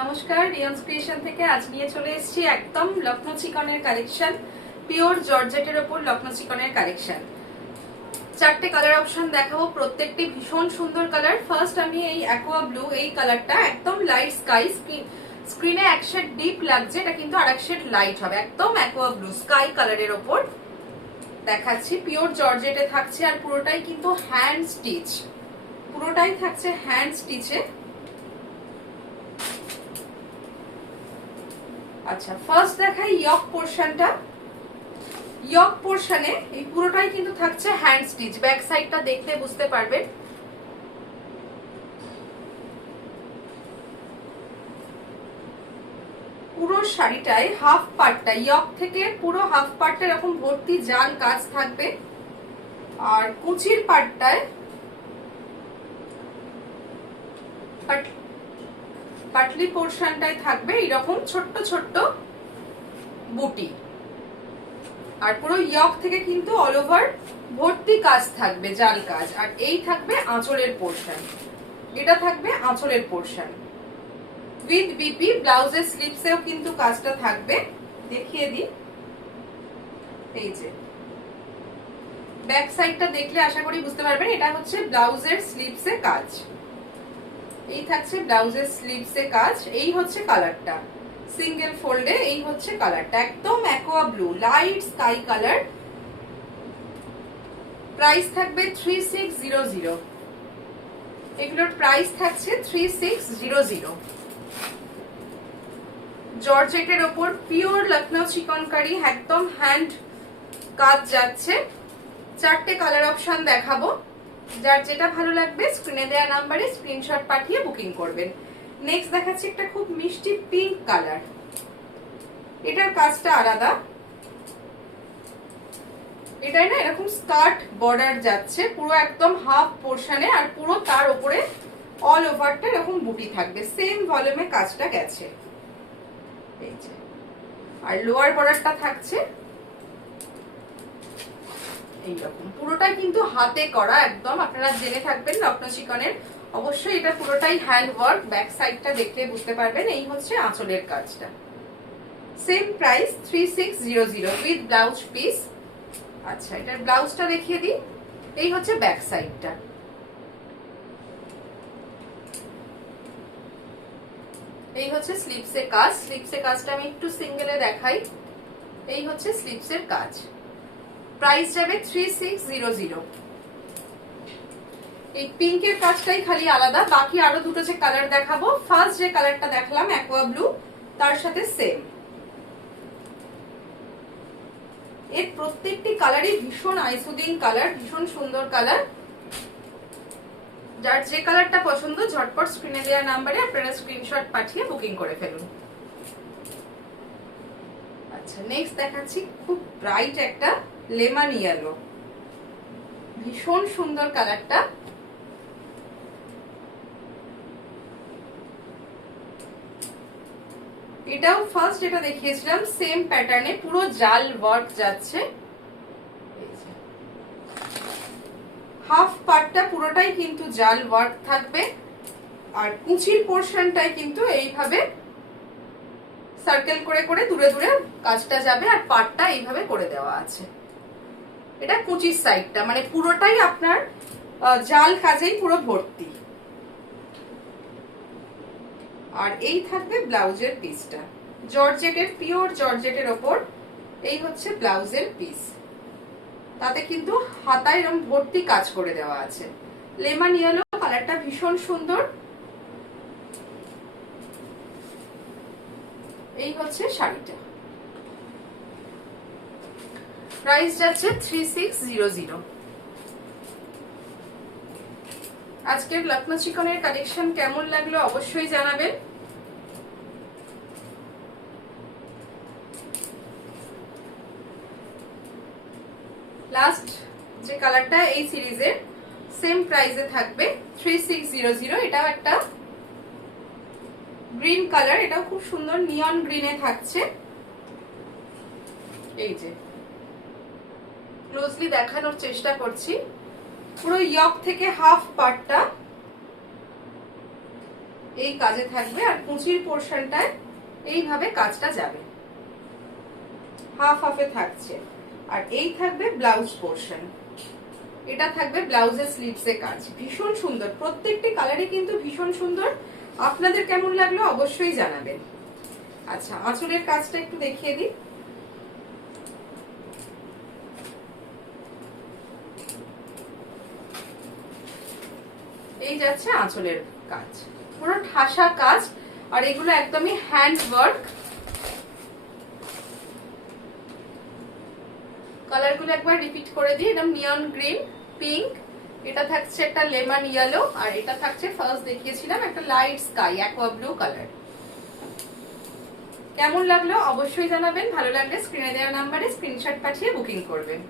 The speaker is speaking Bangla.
নমস্কার, রিয়ন্স ক্রিয়েশন থেকে আজ নিয়ে চলে এসেছি একদম লখনৌ চিকনের কালেকশন। পিওর জর্জেটের ওপর লখনৌ চিকনের কালেকশন। চারটে কালার অপশন দেখাবো, প্রত্যেকটি ভীষণ সুন্দর কালার। ফার্স্ট আমি এই অ্যাকোয়া ব্লু এই কালারটা একদম লাইট স্কাই স্ক্রিনে এক শেড ডিপ লাগছে, এটা কিন্তু আর এক শেড লাইট হবে। একদম অ্যাকোয়া ব্লু স্কাই কালারের ওপর দেখাচ্ছি। পিওর জর্জেটে থাকছে আর পুরোটাই কিন্তু হ্যান্ড স্টিচ, পুরোটাই থাকছে হ্যান্ড স্টিচে। আচ্ছা, ফার্স্ট দেখাই ইয়ক পোরশনটা। ইয়ক পোরশনে এই পুরোটাই কিন্তু থাকছে হ্যান্ড স্টিচ। ব্যাক সাইডটা দেখলে বুঝতে পারবেন। পুরো শাড়িটায় হাফ পার্টটা ইয়ক থেকে পুরো হাফ পার্টটা এরকম ভর্তি জাল কাজ থাকবে, আর কুচির পার্টটায় পাটলি পোরশনটায় থাকবে এরকম ছোট্ট ছোট্ট বুটি, আর পুরো ইয়ক থেকে কিন্তু অল ওভার ভর্তি কাজ থাকবে, জাল কাজ। আর এই থাকবে আঁচলের পোরশন, এটা থাকবে আঁচলের পোরশন উইথ বিপি। ব্লাউজের স্লিপসেও কিন্তু কাজটা থাকবে, দেখিয়ে দিই। এই যে ব্যাক সাইডটা দেখলে আশা করি বুঝতে পারবেন, এটা হচ্ছে ব্লাউজের স্লিপসে কাজ। এই থাকছে ব্লাউজের স্লিপসে কাজ। এই হচ্ছে কালারটা সিঙ্গেল ফোল্ডে, এই হচ্ছে কালারটা একদম aqua blue light sky colour. Price থাকবে 3600। এগুলোর প্রাইস থাকছে 3600। জর্জেটের ওপর পিওর লখনৌ চিকনকারি একদম হ্যান্ড কাজ যাচ্ছে। চারটে কালার অপশন দেখাবো, যার যেটা ভালো লাগবে স্ক্রিনে দেওয়া নাম্বারে স্ক্রিনশট পাঠিয়ে বুকিং করবেন। নেক্সট দেখাচ্ছি একটা খুব মিষ্টি পিঙ্ক কালার। এটার কাজটা আলাদা, এটাই না এরকম স্কার্ট বর্ডার যাচ্ছে পুরো একদম হাফ পোরশনে, আর পুরো তার উপরে অল ওভারটা এরকম বুটি থাকবে। সেম ভলিউমে কাজটা গেছে। এই যে আর লোয়ার বর্ডারটা থাকছে এইরকম, পুরোটাই কিন্তু হাতে করা একদম। আপনারা জেনে থাকবেন লখনৌ চিকনের, অবশ্যই এটা পুরোটাই হ্যান্ড ওয়ার্ক। ব্যাক সাইডটা দেখলে বুঝতে পারবেন। এই হচ্ছে আঁচলের কাজটা। Same price 3600 with blouse piece. আচ্ছা, এটার ব্লাউজটা দেখিয়ে দিই। এই হচ্ছে ব্যাক সাইডটা। এই হচ্ছে স্লিপসের কাজ। স্লিপসের কাজটা আমি একটু সিঙ্গেলে দেখাই। এই হচ্ছে স্লিপসের কাজ। প্রাইস যাবে 3600। এই পিঙ্কের কাজটাই খালি আলাদা, বাকি আরো দুটো যে কালার দেখাবো, ফার্স্ট যে কালারটা দেখলাম অ্যাকোয়া ব্লু, তার সাথে সেম। এর প্রত্যেকটি কালারই ভীষণ আইসুদিং কালার, ভীষণ সুন্দর কালার। যার যে কালারটা পছন্দ ঝটপট স্ক্রিনে দেওয়া নাম্বারে আপনারা স্ক্রিনশট পাঠিয়ে বুকিং করে ফেলুন। আচ্ছা, নেক্সট দেখাচ্ছি খুব ব্রাইট একটা লেমন ইয়েলো, ভীষণ সুন্দর কালারটা। এটাও ফার্স্ট যেটা দেখিয়েছিলাম সেম প্যাটার্নে পুরো জাল ওয়ার্ক যাচ্ছে। হাফ পার্টটা পুরোটাই কিন্তু জাল ওয়ার্ক থাকবে, আর কুচির পোরশনটাই কিন্তু এইভাবে সার্কেল করে করে দূরে দূরে কাজটা যাবে, আর পার্টটা এইভাবে করে দেওয়া আছে। এটা কুচির সাইডটা, মানে পুরোটাই আপনার জাল কাজেই পুরো ভর্তি। আর এই থাকবে ব্লাউজের পিসটা, জর্জেটের পিওর জর্জেটের ওপর। এই হচ্ছে ব্লাউজের পিস, তাতে কিন্তু হাতায় এরকম ভর্তি কাজ করে দেওয়া আছে। লেমন ইয়েলো কালারটা ভীষণ সুন্দর। এই হচ্ছে শাড়িটা। প্রাইস যাচ্ছে 3600। আজকের লখনৌ চিকনের কালেকশন কেমন লাগলো অবশ্যই জানাবেন। লাস্ট যে কালারটা এই সিরিজের সেম প্রাইসে থাকবে 3600। এটাও একটা গ্রিন কালার, এটাও খুব সুন্দর নিয়ন গ্রিনে থাকছে। এই যে ক্লোজলি দেখানোর চেষ্টা করছি। পুরো ইয়ক থেকে হাফ পার্টটা এই কাজে থাকবে, আর কুচির পোর্শনটায় এইভাবে কাজটা যাবে, হাফ হাফে থাকছে। আর এই থাকবে ব্লাউজ পোর্শন, এটা থাকবে ব্লাউজের স্লিভসে কাজ। ভীষণ সুন্দর, প্রত্যেকটি কালারই কিন্তু ভীষণ সুন্দর। আপনাদের কেমন লাগলো অবশ্যই জানাবেন। আচ্ছা, আঁচলের কাজটা একটু দেখিয়ে দিই। এই যাচ্ছে আঁচলের কাজ, পুরো ঠাসা কাজ, আর এগুলো একদমই হ্যান্ড ওয়ার্ক। কালারগুলো একবার রিপিট করে দিই, একদম নিয়ন গ্রিন, পিঙ্ক, এটা থাকছে একটা লেমন ইয়েলো, আর এটা থাকছে ফার্স্ট দেখিয়েছিলাম একটা light sky aqua blue colour. কেমন লাগলো অবশ্যই জানাবেন। ভালো লাগলে স্ক্রিনে দেওয়া নাম্বারে স্ক্রিনশট পাঠিয়ে বুকিং করবেন।